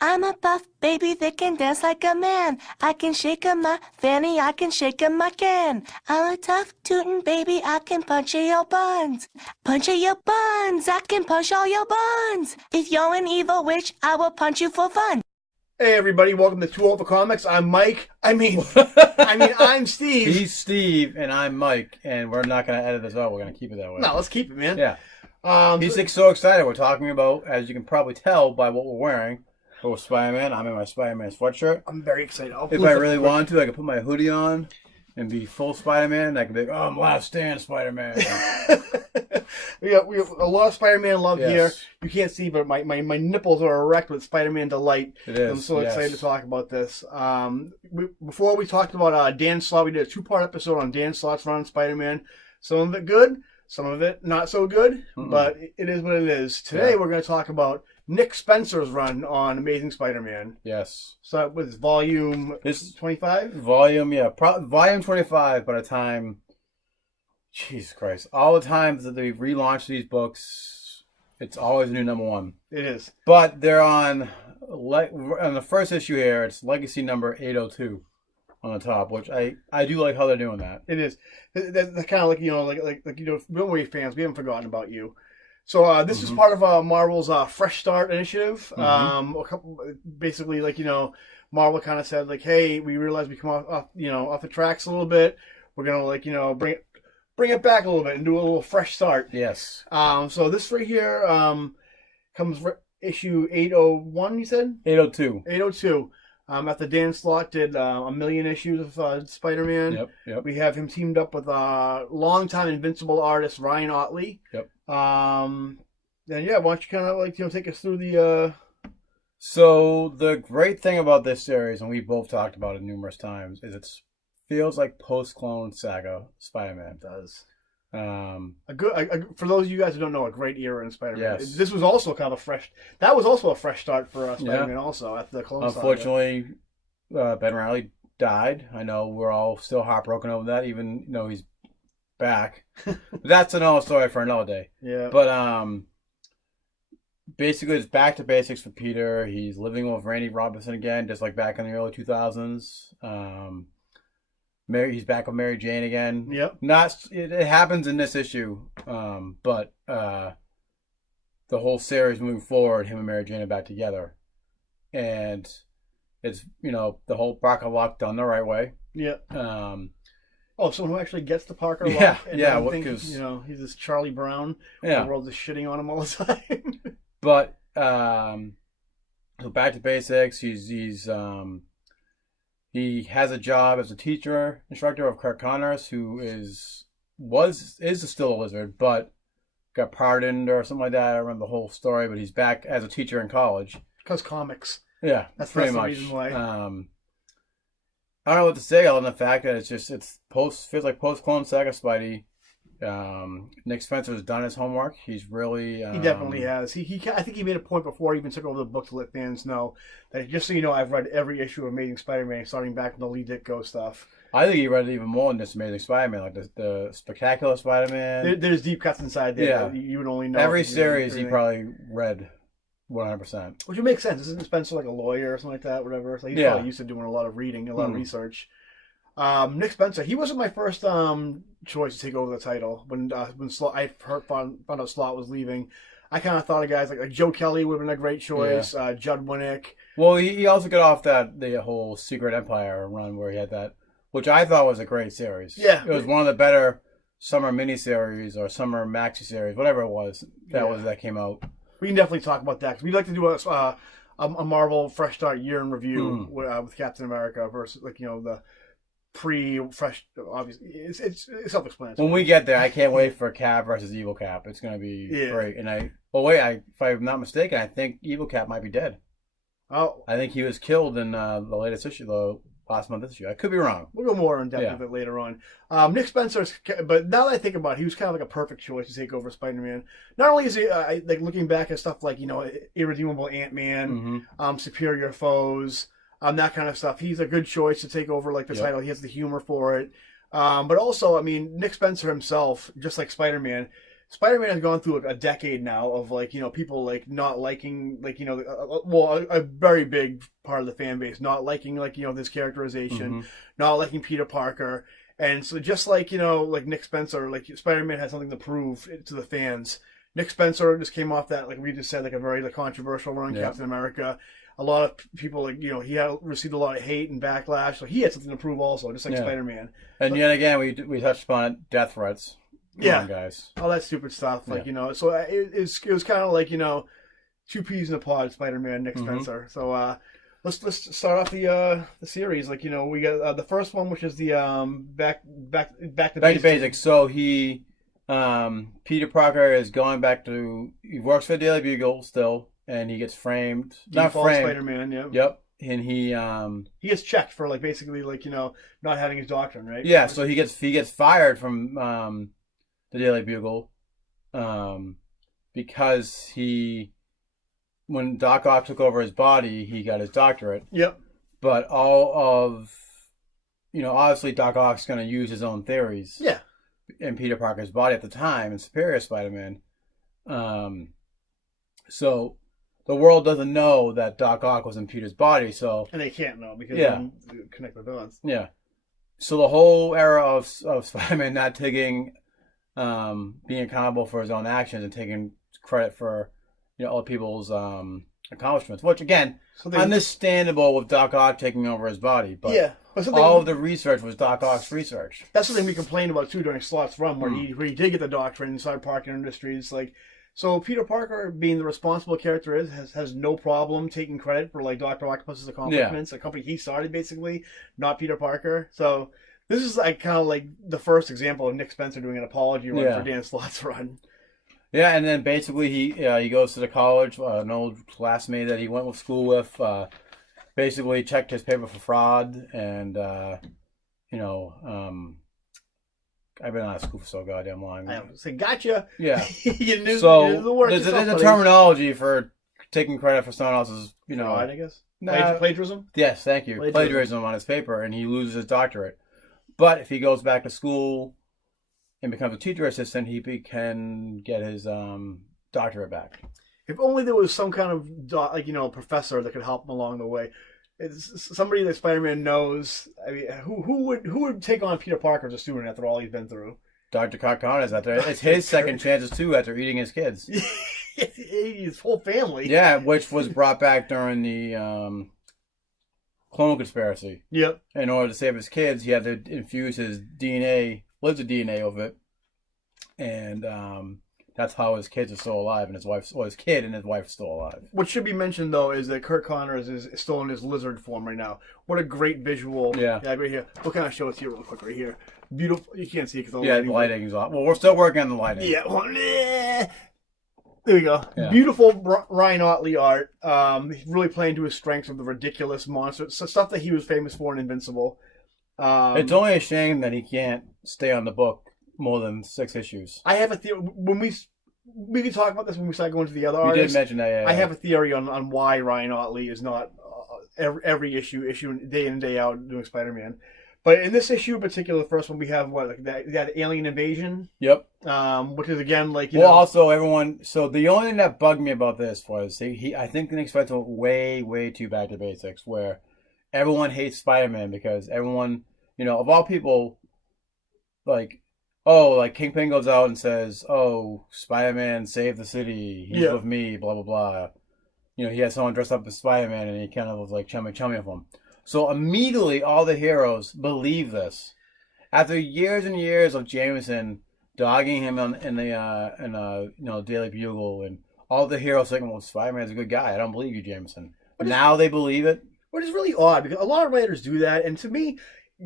I'm a buff baby that can dance like a man. I can shake 'em my fanny, I can shake 'em my can. I'm a tough tootin' baby, I can punch in your buns. Punch in your buns, I can punch all your buns. If you're an evil witch, I will punch you for fun. Hey everybody, welcome to Two Over Comics. I'm Mike. I'm Steve. He's Steve and I'm Mike, and we're not going to edit this out. We're going to keep it that way. No, let's keep it, man. Yeah. He's so excited. We're talking about, as you can probably tell by what we're wearing, we're Spider-Man. I'm in my Spider-Man sweatshirt. I'm very excited. If I really wanted to, I could put my hoodie on and be full Spider-Man. And I could be like, oh, I'm last stand Spider-Man. we have a lot of Spider-Man love Yes. here. You can't see, but my nipples are erect with Spider-Man delight. It is. I'm so yes. excited to talk about this. Before we talked about Dan Slott, we did a 2-part episode on Dan Slott's run on Spider-Man. Some of it good, some of it not so good, but it is what it is. Today we're going to talk about Nick Spencer's run on Amazing Spider-Man. Yes. So with volume 25? Volume 25 by the time... Jesus Christ. All the times that they've relaunched these books, it's always a new number one. It is. But they're on the first issue here, it's Legacy number 802 on the top, which I do like how they're doing that. It is. That's kind of like, Don't Worry fans, we haven't forgotten about you. So this is part of Marvel's Fresh Start initiative. Basically, Marvel kind of said, hey, we realize we come off the tracks a little bit. We're gonna bring it back a little bit and do a little fresh start. Yes. So this right here comes issue 801. You said 802. 802. After Dan Slott did a million issues of Spider-Man. Yep. We have him teamed up with longtime Invincible artist Ryan Ottley. Yep. And yeah, why don't you kind of take us through the. So the great thing about this series, and we both talked about it numerous times, is it feels like post-Clone Saga Spider-Man. It does. For those of you guys who don't know, a great era in Spider-Man. Yes. This was also kind of a fresh. That was also a fresh start for Spider-Man. Also after the Clone Saga. Unfortunately, Ben Reilly died. I know we're all still heartbroken over that, even though he's back. That's another story for another day. Yeah. But basically, it's back to basics for Peter. He's living with Randy Robinson again, just like back in the early 2000s. He's back with Mary Jane again. Yep. It happens in this issue, but the whole series moving forward, him and Mary Jane are back together, and it's the whole Parker Lock done the right way. Yeah. Someone who actually gets the Parker Lock. Yeah. And Yeah. Thinks, he's this Charlie Brown. Yeah. The world is shitting on him all the time. But so back to basics. He has a job as a instructor of Kirk Connors, who is still a lizard, but got pardoned or something like that. I don't remember the whole story, but he's back as a teacher in college. Because comics. Yeah, that's pretty the much. reason why. I don't know what to say other than the fact that feels like post-Clone Saga Spidey. Nick Spencer's done his homework. He's really he definitely has. I think he made a point before he even took over the book to let fans know that, just so you know, I've read every issue of Amazing Spider-Man starting back from the Lee Ditko stuff. I think he read it even more than this Amazing Spider-Man, like the Spectacular Spider-Man. There's deep cuts inside there that you would only know. Every series he probably read 100%. Which would make sense. Isn't Spencer like a lawyer or something like that? Whatever. He's probably used to doing a lot of reading, a lot of research. Nick Spencer, he wasn't my first choice to take over the title. When I found out Slott was leaving, I kind of thought of guys like Joe Kelly would have been a great choice. Yeah. Judd Winnick. Well, he also got off the whole Secret Empire run where he had that, which I thought was a great series. Yeah, it was one of the better summer miniseries or summer maxi series, whatever it was that came out. We can definitely talk about that because we'd like to do a Marvel Fresh Start year in review with Captain America versus the pre-fresh. Obviously, it's self-explanatory. When we get there, I can't wait for Cap versus Evil Cap. It's going to be great. And if I'm not mistaken, I think Evil Cap might be dead. Oh, I think he was killed in the latest issue, the last month issue. I could be wrong. We'll go more in depth with it later on. Nick Spencer's, but now that I think about it, he was kind of like a perfect choice to take over Spider-Man. Not only is he looking back at stuff like Irredeemable Ant-Man, Superior Foes. That kind of stuff. He's a good choice to take over the title. He has the humor for it. But also, Nick Spencer himself, just like Spider-Man, Spider-Man has gone through a decade now of like, you know, people like not liking, like, you know, a very big part of the fan base not liking, like, you know, this characterization, not liking Peter Parker. And so just like, you know, like Nick Spencer, like Spider-Man had something to prove to the fans. Nick Spencer just came off that, like we just said, like a very like controversial run, Captain America. A lot of people, like, you know, he had received a lot of hate and backlash, so he had something to prove also, just like Spider-Man. And yet again, we touched upon it, death threats. Come on, guys. All that stupid stuff, like, you know. So it was kind of like, you know, two peas in a pod, Spider-Man, Nick Spencer. So let's start off the series. Like, you know, we got the first one, which is the back to basics. So he Peter Parker is going back to, he works for the Daily Bugle still. And he gets framed. Not framed. Spider-Man, yeah. Yep. And he gets checked for, like, basically, like, you know, not having his doctrine, right? Yeah. So he gets fired from the Daily Bugle, because when Doc Ock took over his body, he got his doctorate. Yep. But all of, you know, obviously Doc Ock's going to use his own theories. Yeah. In Peter Parker's body at the time, in Superior Spider-Man. So the world doesn't know that Doc Ock was in Peter's body, so... And they can't know, because they don't connect the dots. Yeah. So the whole era of Spider-Man not taking... being accountable for his own actions and taking credit for, you know, other people's accomplishments, which, again, understandable with Doc Ock taking over his body, but all of the research was Doc Ock's research. That's something we complained about, too, during Slott's run, where he did get the doctrine inside Parker Industries, like... So Peter Parker, being the responsible character has no problem taking credit for, like, Dr. Octopus's accomplishments, a company he started, basically, not Peter Parker. So this is like kind of like the first example of Nick Spencer doing an apology run for Dan Slott's run. Yeah, and then basically he goes to the college, an old classmate that he went to school with, basically checked his paper for fraud, and you know. I've been out of school for so goddamn long. I say, gotcha. Yeah. you knew, so you knew the word there's a terminology for taking credit for someone else's, you know. Fraud, I guess. Plagiarism? Yes, thank you. Plagiarism on his paper, and he loses his doctorate. But if he goes back to school and becomes a teacher assistant, he can get his doctorate back. If only there was some kind of professor that could help him along the way. It's somebody that Spider-Man knows. I mean, who would take on Peter Parker as a student after all he's been through? Dr. Kakon is out there. It's his second chances too after eating his kids. His whole family. Yeah, which was brought back during the clone conspiracy. Yep. In order to save his kids, he had to infuse his DNA, lizard DNA of it, and that's how his kids are still alive, and his kid and his wife are still alive. What should be mentioned, though, is that Kurt Connors is still in his lizard form right now. What a great visual. Yeah, right here. We'll kind of show it to you real quick right here. Beautiful. You can't see it because the lighting is off. Well, we're still working on the lighting. Yeah. There we go. Yeah. Beautiful Ryan Otley art. He's really playing to his strengths of the ridiculous monsters. So stuff that he was famous for in Invincible. It's only a shame that he can't stay on the book more than 6 issues. I have a theory. When we can talk about this when we start going to the other artists. You did mention that, yeah. I have a theory on why Ryan Otley is not every issue day in and day out doing Spider-Man. But in this issue in particular, the first one, we have that alien invasion. Yep. Which is again also everyone. So the only thing that bugged me about this was I think Nick Spencer went way too back to basics, where everyone hates Spider-Man because everyone, of all people, like Kingpin goes out and says, "Oh, Spider-Man saved the city. He's with me." Blah blah blah. He had someone dressed up as Spider-Man, and he kind of was like chummy with him. So immediately, all the heroes believe this. After years and years of Jameson dogging him in the Daily Bugle, and all the heroes saying, "Well, Spider-Man's a good guy. I don't believe you, Jameson." But now they believe it. Which is really odd because a lot of writers do that, and to me,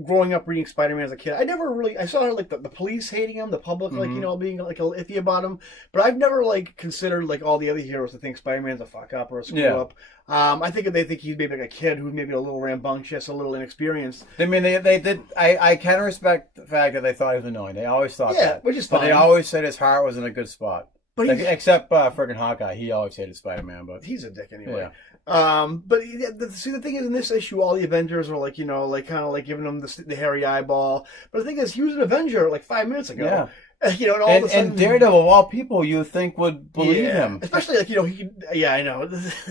growing up reading Spider-Man as a kid, I saw like the police hating him, the public being like iffy about him, but I've never considered all the other heroes to think Spider-Man's a fuck up or a screw up. I think they think he's maybe like a kid who's maybe a little rambunctious, a little inexperienced. I mean, they did. I can respect the fact that they thought he was annoying. They always thought that, which is fine. But they always said his heart was in a good spot. But except freaking Hawkeye, he always hated Spider-Man, but he's a dick anyway. Yeah. But see, the thing is, in this issue, all the Avengers were kind of giving him the hairy eyeball. But the thing is, he was an Avenger 5 minutes ago. Yeah. You know, and all of a sudden, and Daredevil, of all people, you would think would believe him. Especially like, you know, he can, yeah, I know.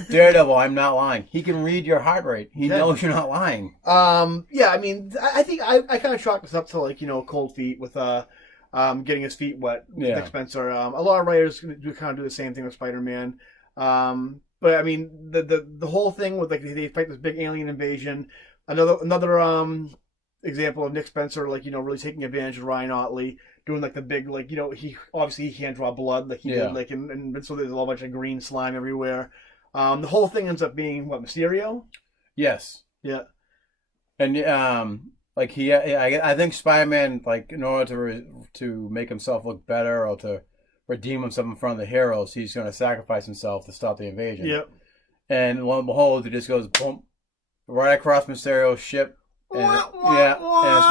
Daredevil, I'm not lying. He can read your heart rate. He knows you're not lying. Yeah, I mean, I think I kind of chalked this up to like, you know, cold feet with getting his feet wet with Nick Spencer. A lot of writers do kind of do the same thing with Spider-Man. But I mean, the whole thing with like they fight this big alien invasion. Another example of Nick Spencer, like, you know, really taking advantage of Ryan Otley, doing like the big, like, you know, he can't draw blood like he did, like, and so there's a whole bunch of green slime everywhere. The whole thing ends up being what, Mysterio? Yes. Yeah. And like I think Spider-Man, like, in order to make himself look better or to redeem himself in front of the heroes, he's going to sacrifice himself to stop the invasion. Yep. And lo and behold, it just goes boom, right across Mysterio's ship. And, and it's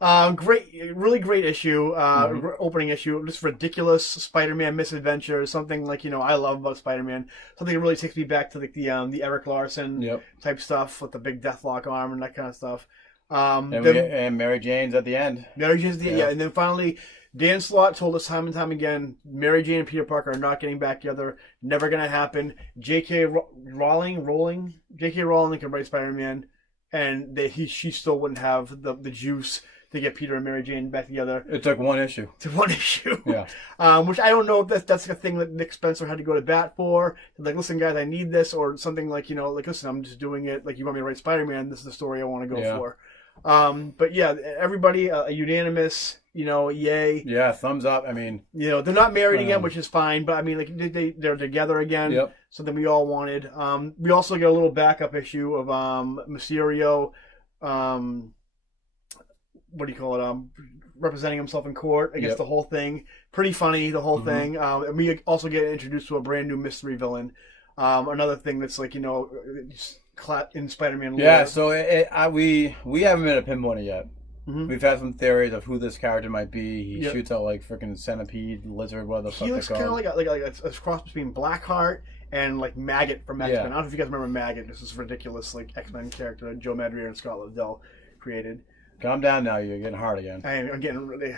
Mysterio. Really great issue. Opening issue, just ridiculous Spider-Man misadventures. Something like, you know, I love about Spider-Man. Something that really takes me back to like the Eric Larson type stuff with the big Deathlock arm and that kind of stuff. And Mary Jane's at the end. Mary Jane's and then finally, Dan Slott told us time and time again, Mary Jane and Peter Parker are not getting back together. Never gonna happen. J.K. Rowling can write Spider-Man, and she still wouldn't have the juice to get Peter and Mary Jane back together. It took one issue. Yeah. Which I don't know if that's a thing that Nick Spencer had to go to bat for. Like, listen, guys, I need this, or something like, you know, like, listen, I'm just doing it. Like, you want me to write Spider-Man? This is the story I want to go for. But yeah, everybody a unanimous, you know, yay. Yeah, thumbs up. I mean, you know, they're not married again, which is fine. But I mean, like, they're together again. Yep. Something we all wanted. We also get a little backup issue of Mysterio. What do you call it? Representing himself in court against the whole thing. Pretty funny, the whole thing. And we also get introduced to a brand new mystery villain. Another thing that's like, you know, in Spider-Man lore. Yeah, so we haven't been able to pinpoint it yet. We've had some theories of who this character might be. He shoots out like freaking centipede, lizard, whatever the fuck he they're looks called. kind of like a cross between Blackheart and like Maggot from X-Men. I don't know if you guys remember Maggot. This is ridiculous like X-Men character that Joe Madrier and Scott Lobdell created. Calm down now. You're getting hard again. I'm getting really...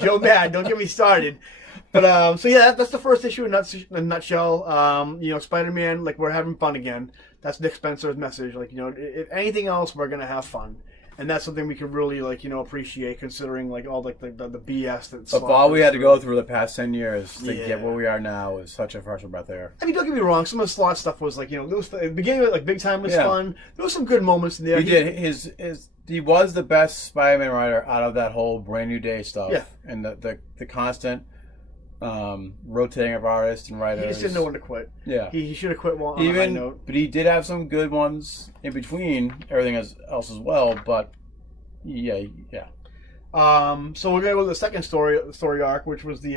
Joe Mad, don't get me started. But, so yeah, that's the first issue in a nutshell. You know, Spider-Man, like, we're having fun again. That's Nick Spencer's message. Like, you know, if anything else, we're going to have fun. And that's something we could really, like, you know, appreciate, considering, like, all like the BS that's... If all we had to go through the past 10 years to get where we are now is such a fresh breath air. I mean, don't get me wrong. Some of the Slott stuff was, like, you know, the beginning of it, like, Big Time was fun. There was some good moments in there. He was the best Spider-Man writer out of that whole Brand New Day stuff. Yeah. And the constant rotating of artists and writers. He just didn't know when to quit. Yeah. He should have quit on a high note. But he did have some good ones in between everything else as well. But yeah. So we're gonna go to the second story arc, which was the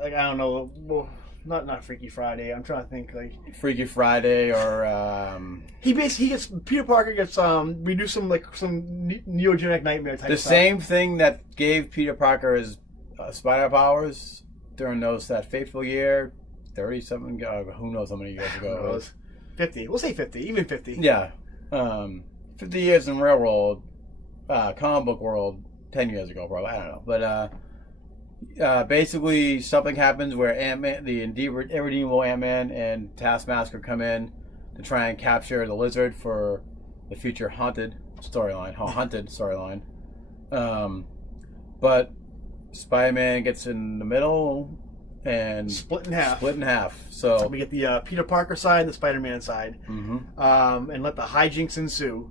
like, I don't know, well, not Freaky Friday. I'm trying to think, like Freaky Friday or he gets Peter Parker gets we do some neogenic nightmare type. The stuff. same thing that gave Peter Parker his spider powers during that fateful year, 37, who knows how many years ago it was. 50. We'll say 50, even 50. Yeah. 50 years in real world, comic book world, 10 years ago probably, I don't know. But basically something happens where Ant-Man, the irredeemable Ant-Man and Taskmaster come in to try and capture the Lizard for the future Hunted storyline. But Spider-Man gets in the middle and split in half. So we get the Peter Parker side and the Spider-Man side, and let the hijinks ensue.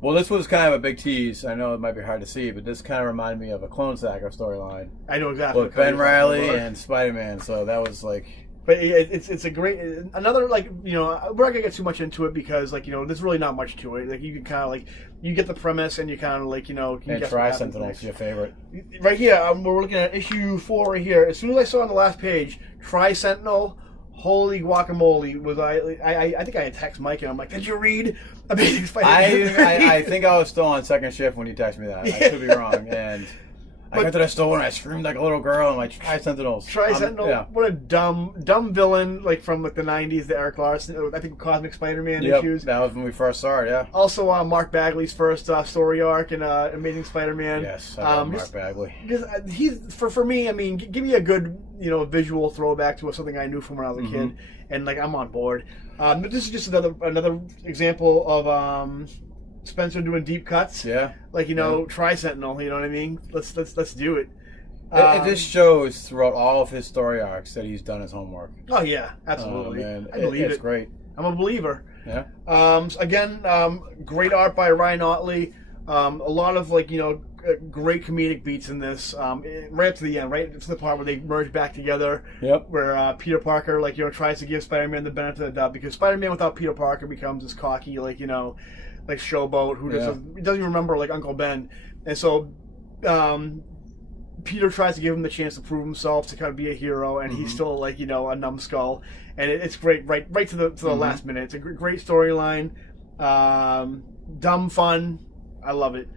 Well, this was kind of a big tease. I know it might be hard to see, but this kind of reminded me of a Clone Saga storyline. I know exactly. With Ben Reilly and Spider-Man, so that was like... But it's a great... Another, like, you know, we're not going to get too much into it because, like, you know, there's really not much to it. Like, you can kind of, like... You get the premise and you kind of, like, you know... And Tri-Sentinel's your favorite. Right here, we're looking at issue 4 right here. As soon as I saw on the last page, Tri-Sentinel... Holy guacamole! I think I had text Mike and I'm like, did you read Amazing Spider-Man? I think I was still on second shift when you texted me that. I could be wrong, and I got to the store and I screamed like a little girl and like Tri-Sentinels. Tri-Sentinel, Yeah. what a dumb villain, like from like the 90s, the Eric Larson, I think Cosmic Spider-Man Yep, issues. that was when we first saw it, yeah. Also, Mark Bagley's first story arc in Amazing Spider-Man. Yes, I love Mark Bagley. He's for me. I mean, give me a good visual throwback to something I knew from when I was a kid, and like I'm on board. But this is just another example of Spencer doing deep cuts. Yeah. Like Tri-Sentinel. You know what I mean? Let's do it. It just shows throughout all of his story arcs that he's done his homework. Oh yeah, absolutely. Man. I believe it's great. I'm a believer. Yeah. Again, great art by Ryan Otley. A lot of great comedic beats in this. Right up to the end, right to the part where they merge back together. Yep. Where Peter Parker tries to give Spider-Man the benefit of the doubt, because Spider-Man without Peter Parker becomes this cocky like showboat who doesn't even remember like Uncle Ben, and so Peter tries to give him the chance to prove himself, to kind of be a hero, and he's still like a numbskull, and it's great right to the last minute. It's a great storyline, dumb fun. I love it.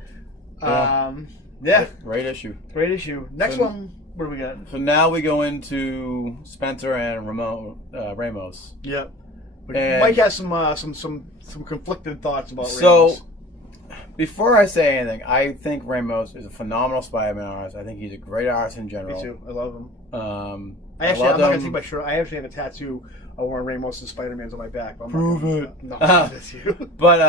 Yeah. Great issue. Great issue. Next one. What do we got? So now we go into Spencer and Ramos. Yeah. And Mike has some conflicted thoughts about Ramos. So, before I say anything, I think Ramos is a phenomenal Spider-Man artist. I think he's a great artist in general. Me too. I love him. I'm not gonna take my shirt. I actually have a tattoo of one of Ramos and Spider-Man's on my back. But I'm Prove it. it. No, But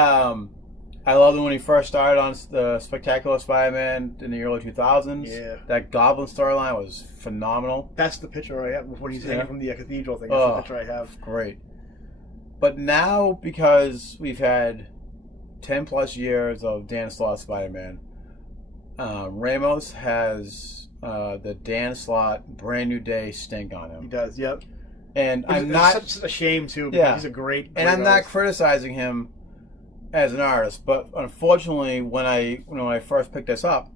I loved him when he first started on the Spectacular Spider-Man in the early 2000s. Yeah. That Goblin storyline was phenomenal. That's the picture I have when he's hanging from the cathedral thing. That's the picture I have. Great. But now, because we've had 10 plus years of Dan Slott Spider-Man, Ramos has the Dan Slott Brand New Day stink on him. He does, yep. And it's such a shame too, because he's a great and I'm not artist. criticizing him as an artist, but unfortunately, when I first picked this up,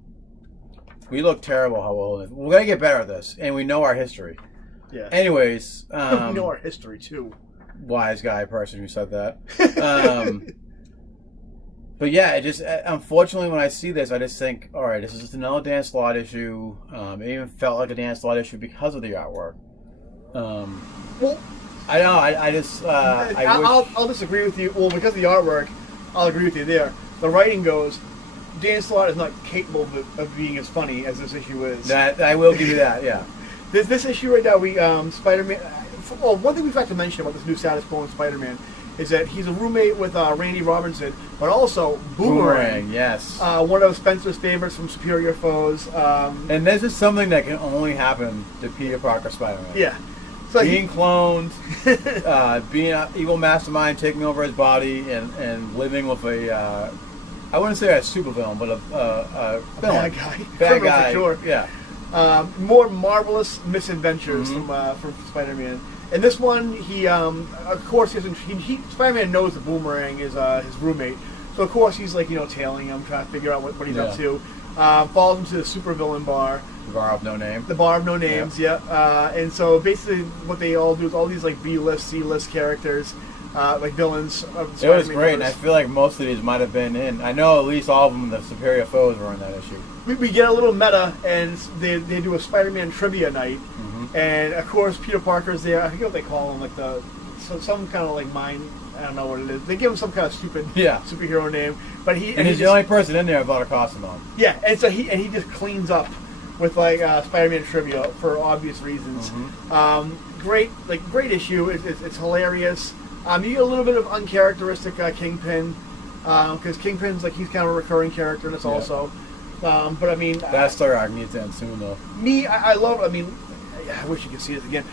we look terrible how well it is. We're gonna get better at this, and we know our history. Yeah. Anyways, we know our history too. Wise guy person who said that. But yeah, it just unfortunately when I see this, I just think, all right, this is just another Dan Slott issue. It even felt like a Dan Slott issue because of the artwork. Well, I know. I just I'll disagree with you. Well, because of the artwork, I'll agree with you there. The writing goes, Dan Slott is not capable of being as funny as this issue is. That I will give you that. Yeah. This issue right now, we Spider-Man. Well, one thing we forgot to mention about this new status quo in Spider-Man is that he's a roommate with Randy Robinson, but also Boomerang. Yes. One of Spencer's favorites from Superior Foes. And this is something that can only happen to Peter Parker Spider-Man. Yeah. So being cloned, being an evil mastermind taking over his body, and living with a, I wouldn't say a supervillain, but a villain. Bad guy. Bad guy. For sure. Yeah. More marvelous misadventures from Spider-Man. In this one, he of course Spider-Man knows that Boomerang is his roommate, so of course he's like tailing him, trying to figure out what he's up to. Follows him to the supervillain bar. The Bar of No Name. The Bar of No Names, yeah. And so basically, what they all do is all these like B-list, C-list characters, like villains of the It was Spider-Man great, and I universe. feel like most of these might have been in. I know at least all of them, the Superior Foes, were in that issue. We get a little meta, and they do a Spider-Man trivia night, and of course Peter Parker's there. I forget what they call him, like some kind of like mind. I don't know what it is. They give him some kind of stupid superhero name, but he's the only person in there without a costume on. Yeah, and so he just cleans up with like Spider-Man trivia for obvious reasons. Great issue. It's hilarious. You get a little bit of uncharacteristic Kingpin, because Kingpin's like he's kind of a recurring character in this also. But I mean, that story arc needs to end soon though. I love. I mean, I wish you could see this again.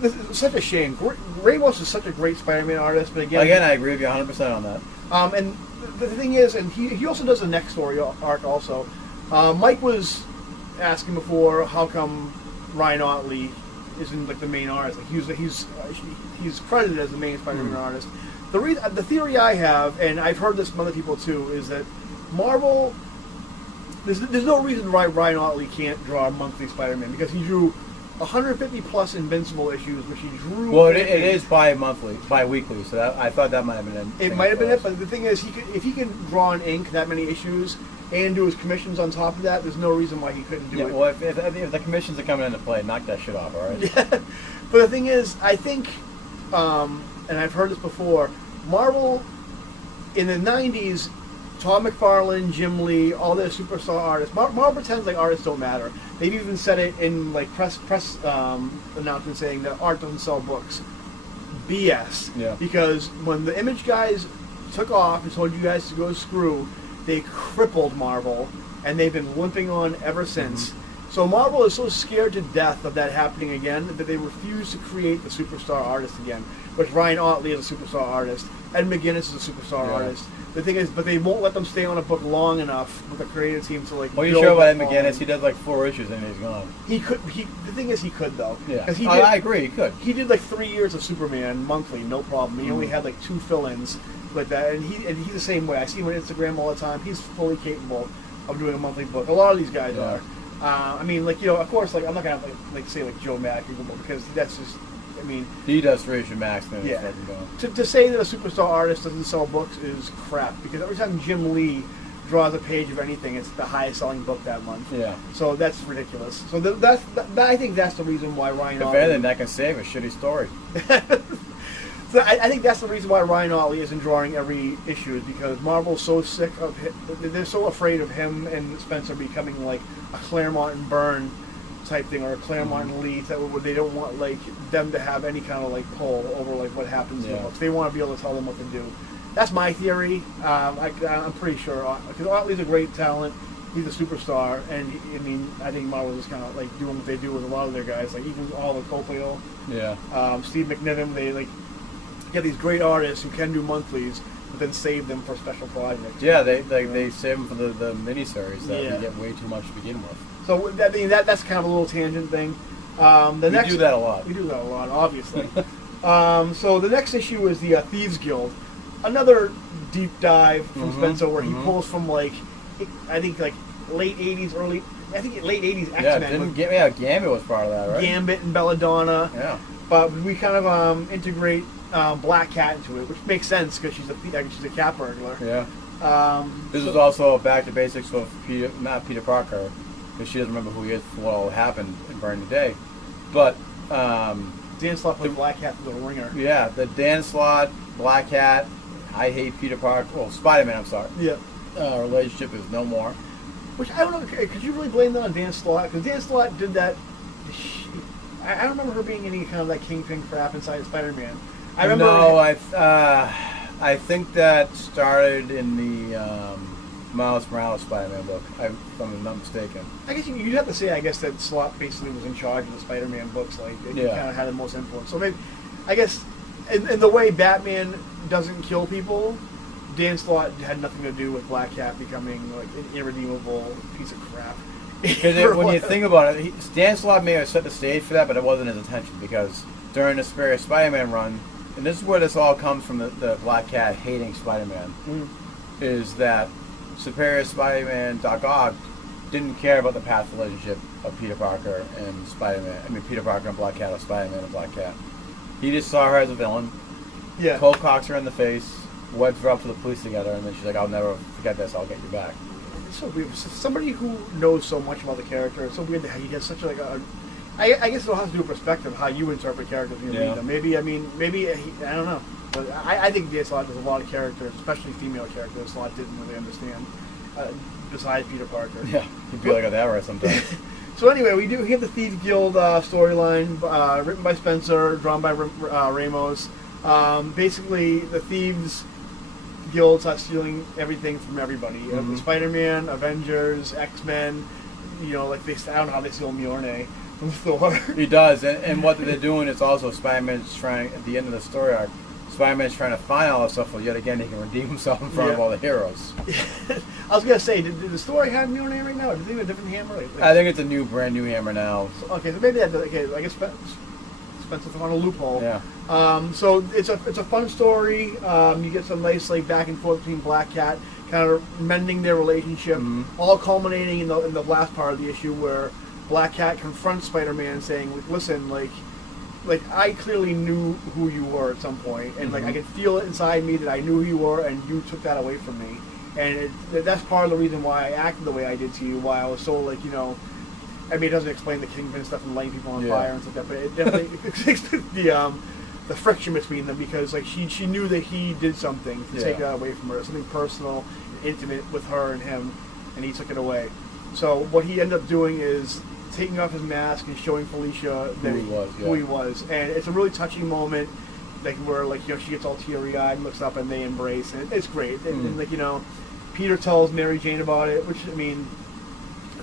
This is such a shame. Ramos is such a great Spider-Man artist, but again, I agree with you 100% on that. And the thing is, and he also does the next story arc also. Mike was asking before, how come Ryan Otley isn't like the main artist? Like he's credited as the main Spider-Man artist. The theory I have, and I've heard this from other people too, is that Marvel. There's no reason why Ryan Otley can't draw a monthly Spider-Man, because he drew 150 plus Invincible issues, which he drew. Well, it is bi-weekly, so I thought that might have been it. It might have been it, but the thing is, if he can draw in ink that many issues and do his commissions on top of that, there's no reason why he couldn't do it. Well, if the commissions are coming into play, knock that shit off, all right? Yeah. But the thing is, I think, and I've heard this before, Marvel in the 90s, Todd McFarlane, Jim Lee, all their superstar artists. Marvel pretends like artists don't matter. They've even said it in like press announcements saying that art doesn't sell books. BS. Yeah. Because when the Image guys took off and told you guys to go screw, they crippled Marvel, and they've been limping on ever since. So Marvel is so scared to death of that happening again that they refuse to create the superstar artist again. Which Ryan Otley is a superstar artist. Ed McGuinness is a superstar artist. The thing is, but they won't let them stay on a book long enough with the creative team to like. Well, you sure about Ed McGuinness? He does like 4 issues and he's gone. He could. The thing is, he could though. Yeah. He I agree. He could. He did like 3 years of Superman monthly, no problem. He only had like 2 fill-ins like that, and he's the same way. I see him on Instagram all the time. He's fully capable of doing a monthly book. A lot of these guys are. I mean, like, you know, of course, like I'm not gonna like say like Joe Mack because that's just. I mean, he does 3 issue max. Then yeah. To say that a superstar artist doesn't sell books is crap because every time Jim Lee draws a page of anything, it's the highest selling book that month. Yeah. So that's ridiculous. So I think that's the reason why Ryan. If anything, that can save a shitty story. So I think that's the reason why Ryan Otley isn't drawing every issue is because Marvel's so sick of him. They're so afraid of him and Spencer becoming like a Claremont and Byrne type thing or a Claremont and Lee that they don't want like them to have any kind of like pull over like what happens in the books. They want to be able to tell them what to do. That's my theory. I'm pretty sure because Otley's a great talent. He's a superstar, and I mean, I think Marvel is kind of like doing what they do with a lot of their guys, like even all the Copio, Steve McNiven. They like get these great artists who can do monthlies, but then save them for special projects. Yeah, they save them for the miniseries that we get way too much to begin with. So that's kind of a little tangent thing. We do that a lot. We do that a lot, obviously. So the next issue is the Thieves Guild, another deep dive from Spencer where he pulls from like I think like late '80s, late '80s X-Men. Gambit was part of that, right? Gambit and Belladonna. Yeah. But we kind of integrate Black Cat into it, which makes sense because she's a cat burglar. Yeah. This is also back to basics of not Peter Parker, because she doesn't remember who he is for what all happened in Burn the Day. But Dan Slott played Black Cat through the ringer. Yeah, the Dan Slott, Black Cat, I Hate Peter Parker, well, Spider-Man, I'm sorry. Yeah. Relationship is no more. Which I don't know, could you really blame that on Dan Slott? Because Dan Slott did that. I don't remember her being any kind of like Kingpin crap inside of Spider-Man. I remember. No, I think that started in the Miles Morales Spider-Man book, if I'm not mistaken. I guess you'd have to say, that Slott basically was in charge of the Spider-Man books, like, he kind of had the most influence. So maybe, I guess, in the way Batman doesn't kill people, Dan Slott had nothing to do with Black Cat becoming, like, an irredeemable piece of crap. Because when you think about it, Dan Slott may have set the stage for that, but it wasn't his intention, because during the Superior Spider-Man run, and this is where this all comes from, the Black Cat hating Spider-Man, is that Superior Spider-Man Doc Ock didn't care about the past relationship of Peter Parker and Spider-Man. I mean, Peter Parker and Black Cat, or Spider-Man and Black Cat. He just saw her as a villain. Yeah. Cold cocks her in the face, weds her up for the police together, and then she's like, "I'll never forget this. I'll get you back." It's so weird. Somebody who knows so much about the character, it's so weird that he has such like a. I guess it'll have to do with perspective, how you interpret characters when you read them. Maybe I don't know. But I think Dan Slott does a lot of characters, especially female characters, Slott didn't really understand, besides Peter Parker. Yeah, he'd be like that right sometimes. So anyway, we have the Thieves Guild storyline, written by Spencer, drawn by Ramos. Basically, the Thieves Guild starts stealing everything from everybody. Spider-Man, Avengers, X-Men, I don't know how they steal Mjolnir from Thor. He does, and what they're doing is also Spider-Man's trying, at the end of the story arc, Spider-Man's trying to find all this stuff, so yet again he can redeem himself in front of all the heroes. I was going to say, did the story have Mjolnir right now, or do they have a different hammer? I think it's a brand new hammer now. So maybe I guess Spencer found a loophole. Yeah. So it's a fun story. You get some nice back and forth between Black Cat, kind of mending their relationship, all culminating in the last part of the issue where Black Cat confronts Spider-Man, saying, "Listen, I clearly knew who you were at some point, and I could feel it inside me that I knew who you were, and you took that away from me. And that's part of the reason why I acted the way I did to you, why I was so, like, I mean, it doesn't explain the Kingpin stuff and lighting people on fire and stuff like that, but it definitely explains the friction between them, because, like, she knew that he did something to take that away from her, something personal and intimate with her and him, and he took it away. So what he ended up doing is taking off his mask and showing Felicia that who he was, and it's a really touching moment, like where, like, she gets all teary-eyed and looks up and they embrace, and it's great. And like, Peter tells Mary Jane about it, which, I mean,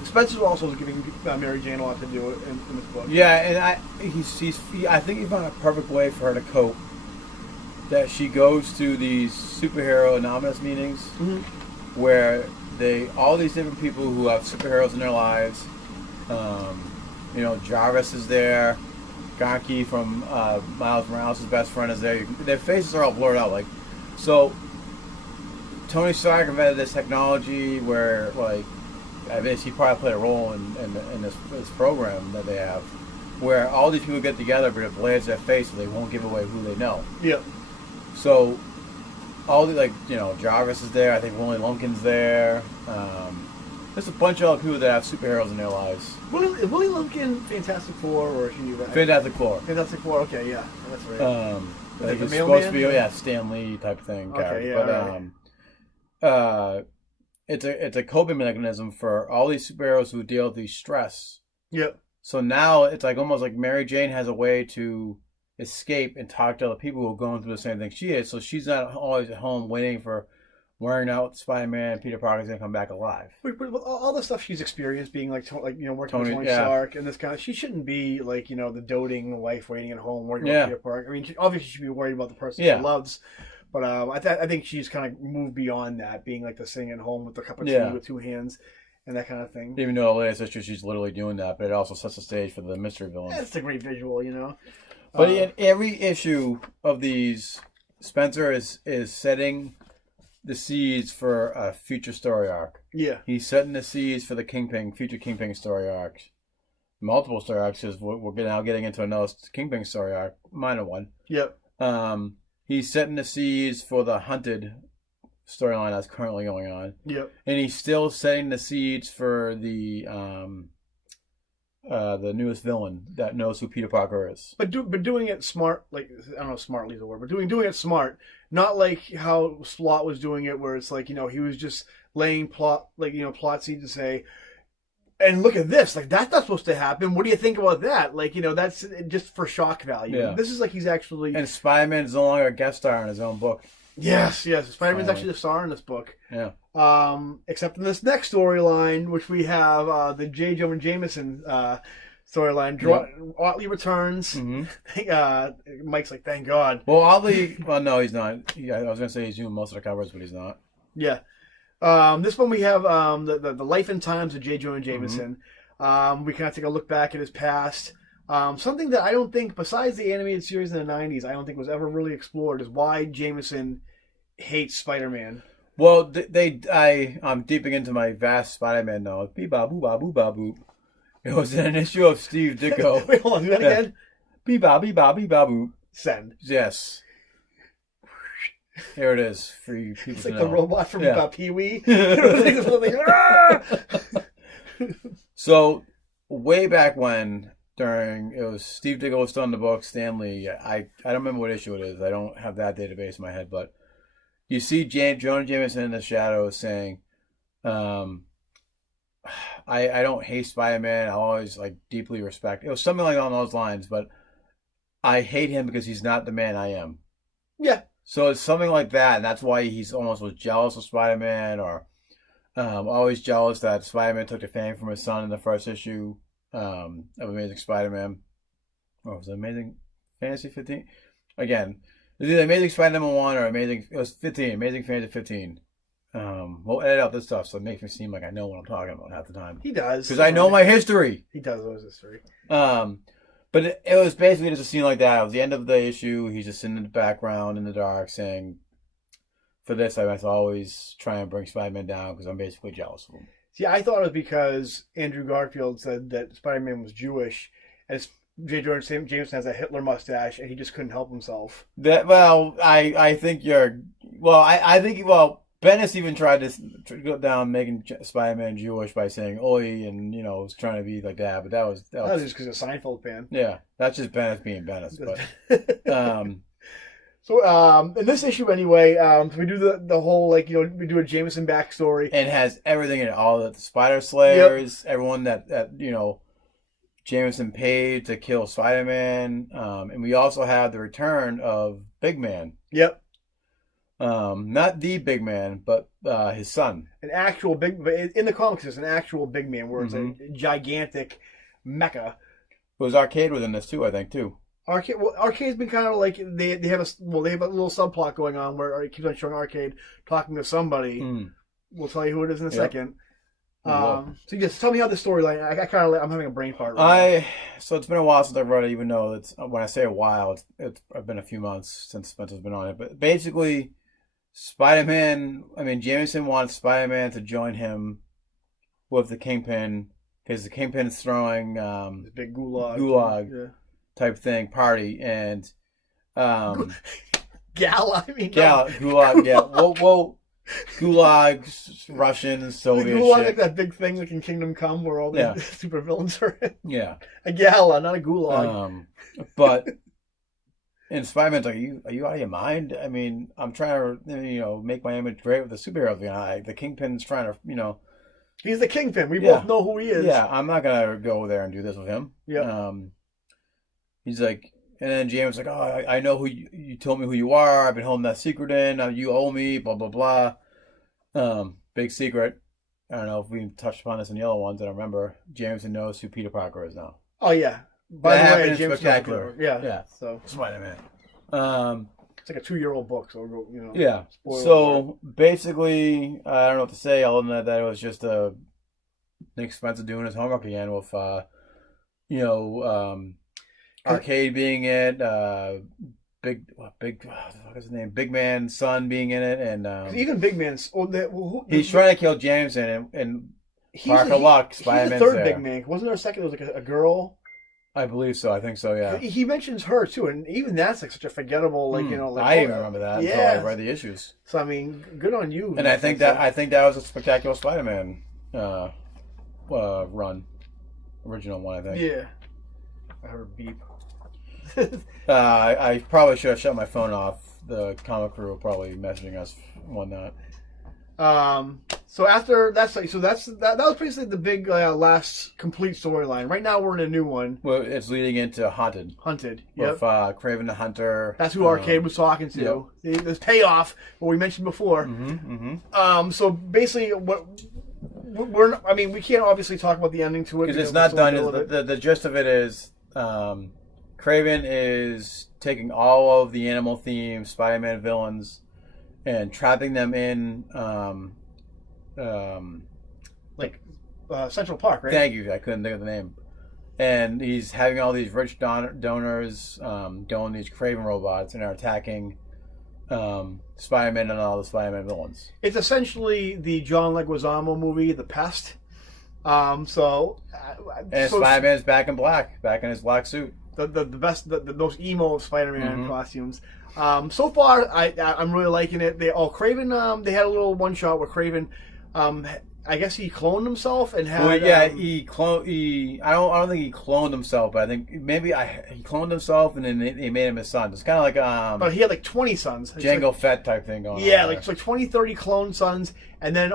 Spencer also was giving Mary Jane a lot to do in this book. Yeah, and I think he found a perfect way for her to cope. That she goes to these superhero anonymous meetings where all these different people who have superheroes in their lives. Jarvis is there. Ganke from Miles Morales' best friend is there. Their faces are all blurred out. Like, so Tony Stark invented this technology where, like, I mean, he probably played a role in this program that they have, where all these people get together, but it blurs their face, so they won't give away who they know. Yeah. So, all the, like, Jarvis is there. I think Willie Lumpkin's there. There's a bunch of other people that have superheroes in their lives. Is Willie Lumpkin Fantastic Four, or is he that? Fantastic Four. Fantastic Four. Okay, yeah, that's right. Like the it's mailman? supposed to be Stan Lee type thing. Okay, yeah, but it's a coping mechanism for all these superheroes who deal with these stress. Yep. So now it's like almost like Mary Jane has a way to escape and talk to other people who are going through the same thing she is. So she's not always at home waiting for wearing out Spider-Man. Peter Parker's gonna come back alive. But all the stuff she's experienced, being like working with Tony yeah. Stark and this kind of, she shouldn't be like the doting wife waiting at home worrying about Peter Parker. I mean, obviously she should be worried about the person she loves. But I think she's kind of moved beyond that, being like the sitting at home with a cup of tea with two hands and that kind of thing. Even though the latest issue she's literally doing that, but it also sets the stage for the mystery villain. That's a great visual, But in every issue of these, Spencer is setting the seeds for a future story arc. Yeah. He's setting the seeds for the future Kingpin story arcs. Multiple story arcs, because we're now getting into another Kingpin story arc, minor one. Yep. He's setting the seeds for the Hunted storyline that's currently going on. Yep. And he's still setting the seeds for the newest villain that knows who Peter Parker is. But doing it smart, like, I don't know if smartly is the word, but doing it smart, not like how Slott was doing it, where it's like, he was just laying plot seeds to say, and look at this, like, that's not supposed to happen. What do you think about that? Like, that's just for shock value. Yeah. This is like he's actually... And Spider-Man is no longer a guest star in his own book. Yes. Spider-Man's actually the star in this book. Yeah. Except in this next storyline, which we have the J. Jonah Jameson storyline. Otley returns. Mm-hmm. Mike's like, thank God. Well, Otley... Well, no, he's not. I was going to say he's doing most of the covers, but he's not. Yeah. This one we have the life and times of J. Jonah Jameson. Mm-hmm. We kind of take a look back at his past. Something that I don't think, besides the animated series in the 90s, I don't think was ever really explored is why Jameson hates Spider-Man. Well, I'm deeping into my vast Spider-Man knowledge. Bee-ba-boo-ba-boo-ba-boop. It was in an issue of Steve Ditko. Wait, hold on, do that again? Bee-ba-bee-ba-bee-ba-boop. Send. Yes. Here it is for you people it's to like know. The robot from Pee-wee. So, way back when, it was Steve Ditko was still in the book, Stan Lee. I don't remember what issue it is. I don't have that database in my head, but you see Jonah Jameson in the shadows saying, I don't hate Spider-Man. I always deeply respect. It was something like on those lines, but I hate him because he's not the man I am. Yeah. So it's something like that, and that's why he's almost was jealous of Spider-Man, or always jealous that Spider-Man took the fame from his son in the first issue of Amazing Spider-Man. Or was it Amazing Fantasy 15? Again, it was either Amazing Spider-Man 1 or Amazing 15, Amazing Fantasy 15. We'll edit out this stuff so it makes me seem like I know what I'm talking about half the time. He does. Because I know my history. He does know his history. But it was basically just a scene like that. It was the end of the issue. He's just in the background in the dark saying, for this, I must always try and bring Spider-Man down because I'm basically jealous of him. See, I thought it was because Andrew Garfield said that Spider-Man was Jewish, and J. Jonah Jameson has a Hitler mustache, and he just couldn't help himself. I think Bendis even tried to go down making Spider-Man Jewish by saying "oi" and was trying to be like that, but that was just because a Seinfeld fan. Yeah, that's just Bendis being Bendis. But so in this issue anyway, we do the whole we do a Jameson backstory, and it has everything in it, all the Spider Slayers, everyone that Jameson paid to kill Spider-Man, and we also have the return of Big Man. Yep. Not the Big Man, but his son. An actual big, in the comics, it's an actual Big Man, where it's a gigantic mecha. It was Arcade within this too, I think, too. Arcade's been kind of like they have a little subplot going on where it keeps on showing Arcade talking to somebody. We'll tell you who it is in a second. So just tell me how the storyline. I'm having a brain fart. So it's been a while since I've read it, even though it's when I say a while, it's been a few months since Spencer's been on it. But basically, Jameson wants Spider-Man to join him with the Kingpin because the Kingpin is throwing this big gulag type thing party and gala. Gulag. Yeah. Whoa. Gulag, Russian, Soviet Gulag, shit. like that big thing like in Kingdom Come where all the super villains are in. Yeah. A gala, not a gulag. But and Spider-Man's like, are you out of your mind? I mean, I'm trying to make my image great with the superheroes. The Kingpin's trying to He's the Kingpin. We both know who he is. Yeah, I'm not gonna go there and do this with him. Yeah. He's like, and then James like, oh, I know who you told me who you are. I've been holding that secret in. Now you owe me. Blah blah blah. Big secret. I don't know if we touched upon this in the other ones. I don't remember. Jameson knows who Peter Parker is now. Oh yeah. By the way, Jameson Spectacular. Yeah. So Spider-Man. It's like a 2-year-old book, so Yeah. So basically, I don't know what to say other than that it was just Nick Spencer doing his homework again with Arcade being it, big what the fuck is his name? Big Man's son being in it, and even Big Man's. He's trying to kill Jameson, and Parker Luck, Spider-Man's he's the third there. Big Man. Wasn't there a second? There was like a girl. I believe so. I think so. Yeah. He mentions her too, and even that's like such a forgettable, I didn't even remember that until I read the issues. So I mean, good on you. And I think that was a Spectacular Spider-Man run, original one. I think. Yeah. I heard a beep. I probably should have shut my phone off. The comic crew were probably messaging us and whatnot. So after that was basically the big last complete storyline. Right now we're in a new one. Well, it's leading into Hunted. Yep. With Craven the Hunter. That's who Arcade was talking to. Yep. There's payoff, what we mentioned before. So basically, we can't obviously talk about the ending to it because it's not done. The gist of it is, Craven is taking all of the animal-themed Spider-Man villains and trapping them in Central Park, right? Thank you. I couldn't think of the name. And he's having all these rich donors doing these Craven robots and are attacking Spider-Man and all the Spider-Man villains. It's essentially the John Leguizamo movie, The Pest. And Spider-Man's back in black, back in his black suit. The most emo of Spider-Man costumes. So far, I'm really liking it. Craven. They had a little one shot where Craven, I guess he cloned himself and had. Well, yeah, he cloned. I don't think he cloned himself, but I think maybe he cloned himself and then they made him his son. It's kind of like But he had like 20 sons. Jango Fett type thing going on. Yeah, it's like 20, 30 clone sons, and then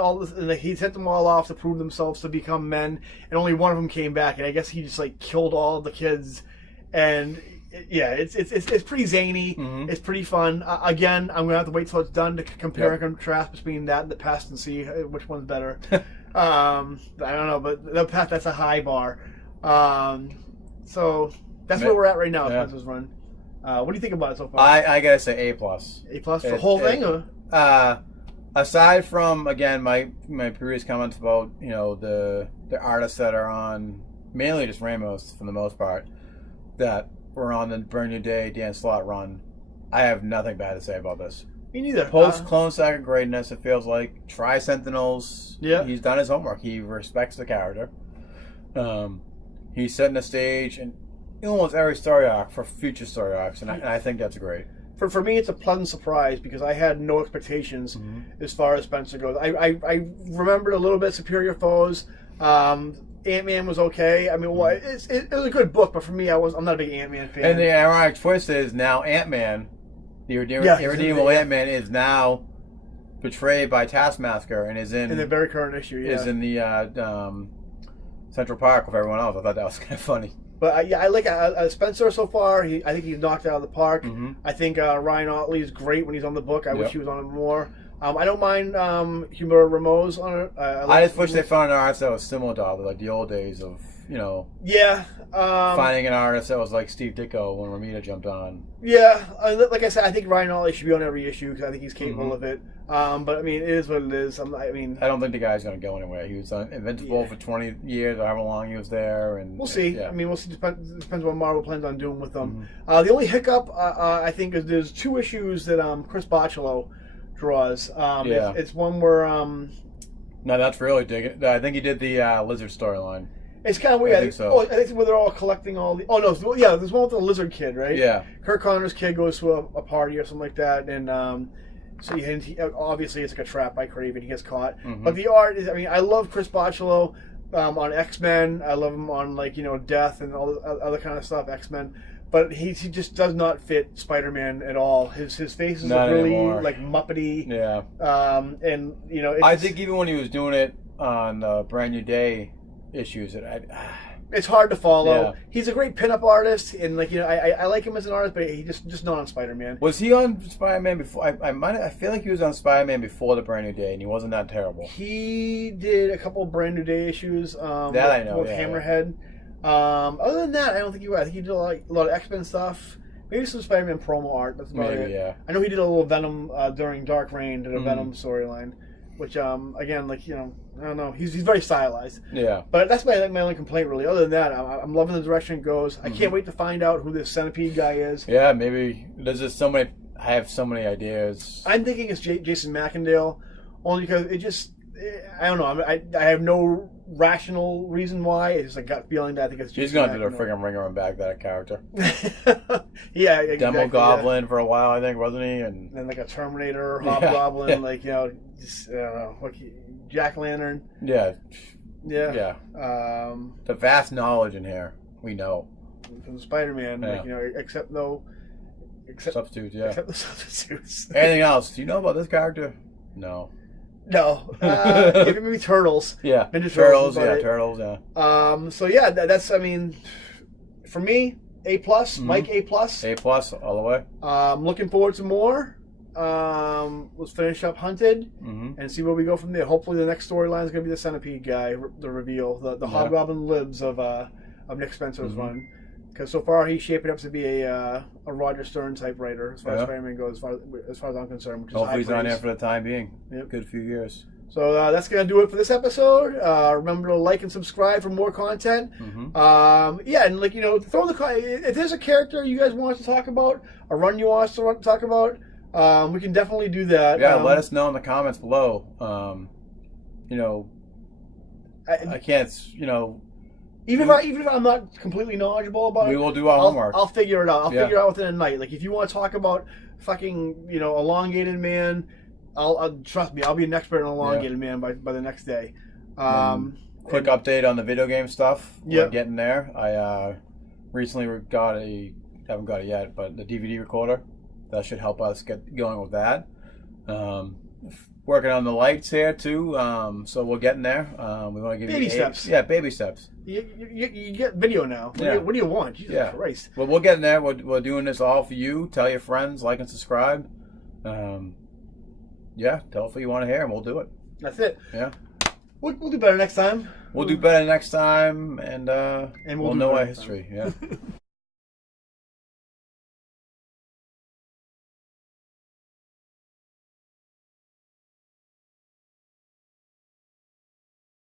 he sent them all off to prove themselves to become men, and only one of them came back, and I guess he just like killed all the kids. And yeah, it's pretty zany. It's pretty fun. Again, I'm gonna have to wait till it's done to compare and contrast between that and The Pest and see which one's better. I don't know, but The Pest, that's a high bar. So that's where we're at right now. Spencer's run. What do you think about it so far? I gotta say A+. A+ for the whole thing. Aside from again my previous comments about the artists that are on, mainly just Ramos for the most part, that were on the Burn New Day Dan Slott run, I have nothing bad to say about this. Me neither. Post Clone Saga greatness, it feels like. Try Sentinels. Yeah. He's done his homework. He respects the character. He's setting the stage in almost every story arc for future story arcs, and I think that's great. for me, it's a pleasant surprise because I had no expectations as far as Spencer goes. I remembered a little bit Superior Foes. Ant-Man was okay. I mean, well, it was a good book, but for me, I'm not a big Ant-Man fan. And the ironic twist is now Ant-Man, the irredeemable Ant-Man, is now portrayed by Taskmaster and is in the very current issue. Yeah, is in the Central Park with everyone else. I thought that was kind of funny. But I like Spencer so far. I think he's knocked it out of the park. I think Ryan Otley is great when he's on the book. I wish he was on it more. I don't mind Humor Ramos on it. I just wish they found an artist that was similar to like the old days of finding an artist that was like Steve Ditko when Romita jumped on. Yeah, like I said, I think Ryan Otley should be on every issue because I think he's capable of it. But I mean, it is what it is. I don't think the guy's going to go anywhere. He was invincible for 20 years, or however long he was there, and we'll see. I mean, we'll see. Depends what Marvel plans on doing with them. The only hiccup I think is there's 2 issues that Chris Bocciolo draws. It's one where no, that's really digging. I think he did the Lizard storyline. It's kind of weird. I think so. I think it's where they're all collecting all the. Oh no, yeah, there's one with the lizard kid, right? Yeah. Kirk Connor's kid goes to a party or something like that, and so he obviously it's like a trap by Craven. He gets caught, but the art is. I mean, I love Chris Bocciolo on X-Men. I love him on Death and all the other kind of stuff. X-Men. But he just does not fit Spider-Man at all. His face is not really anymore. like Muppety. Yeah. And I think even when he was doing it on Brand New Day issues, it's hard to follow. Yeah. He's a great pinup artist, and I like him as an artist, but he just not on Spider-Man. Was he on Spider-Man before? I feel like he was on Spider-Man before the Brand New Day, and he wasn't that terrible. He did a couple Brand New Day issues. That I know. With Hammerhead. Other than that, I don't think he was. I think he did a lot of X-Men stuff. Maybe some Spider-Man promo art. That's about it. Yeah. I know he did a little Venom during Dark Reign, did a Venom storyline, which again, I don't know. He's very stylized. Yeah. But that's my only complaint, really. Other than that, I'm loving the direction it goes. I can't wait to find out who this Centipede guy is. Yeah, maybe there's just so many. I have so many ideas. I'm thinking it's Jason McIndale, only because it just. I don't know. I have no rational reason why. It's just a gut feeling that I think it's Jason. He's going to do the friggin' ringer and back that character. Yeah, exactly, Demo Goblin for a while, I think, wasn't he? And then like a Terminator, Hobgoblin, just I don't know, Jack Lantern. Yeah. Yeah. The vast knowledge in here, we know. From Spider-Man, except substitutes. Yeah. Except the substitutes. Anything else? Do you know about this character? No. No, maybe Turtles. Yeah, Ninja Turtles. Yeah, Turtles. Yeah. So yeah, that's. I mean, for me, A+. Mike, A+. A+ all the way. Looking forward to more. Let's finish up Hunted and see where we go from there. Hopefully, the next storyline is going to be the Centipede guy, the reveal, the Hobgoblin libs of Nick Spencer's run. Because so far he's shaping up to be a Roger Stern type writer as far as Spider-Man goes, as far as I'm concerned. Which Hopefully is he's on there for the time being. Yep. Good few years. So that's going to do it for this episode. Remember to like and subscribe for more content. And throw if there's a character you guys want us to talk about, a run you want us to talk about, we can definitely do that. Yeah, let us know in the comments below. I can't, Even if I'm not completely knowledgeable about it, we will do our homework. I'll figure it out. I'll figure it out within a night. Like if you want to talk about fucking elongated man, I'll trust me. I'll be an expert on elongated man by the next day. Quick update on the video game stuff. We're getting there. I recently haven't got it yet, but the DVD recorder that should help us get going with that. Working on the lights here too, so we're getting there. We want to give baby steps. Yeah, baby steps. You get video now. What do you want? Jesus Christ. Well, we're getting there. We're doing this all for you. Tell your friends, like and subscribe. Tell us what you want to hear, and we'll do it. That's it. Yeah. We'll do better next time. We'll do better next time, and we'll know our history. Yeah.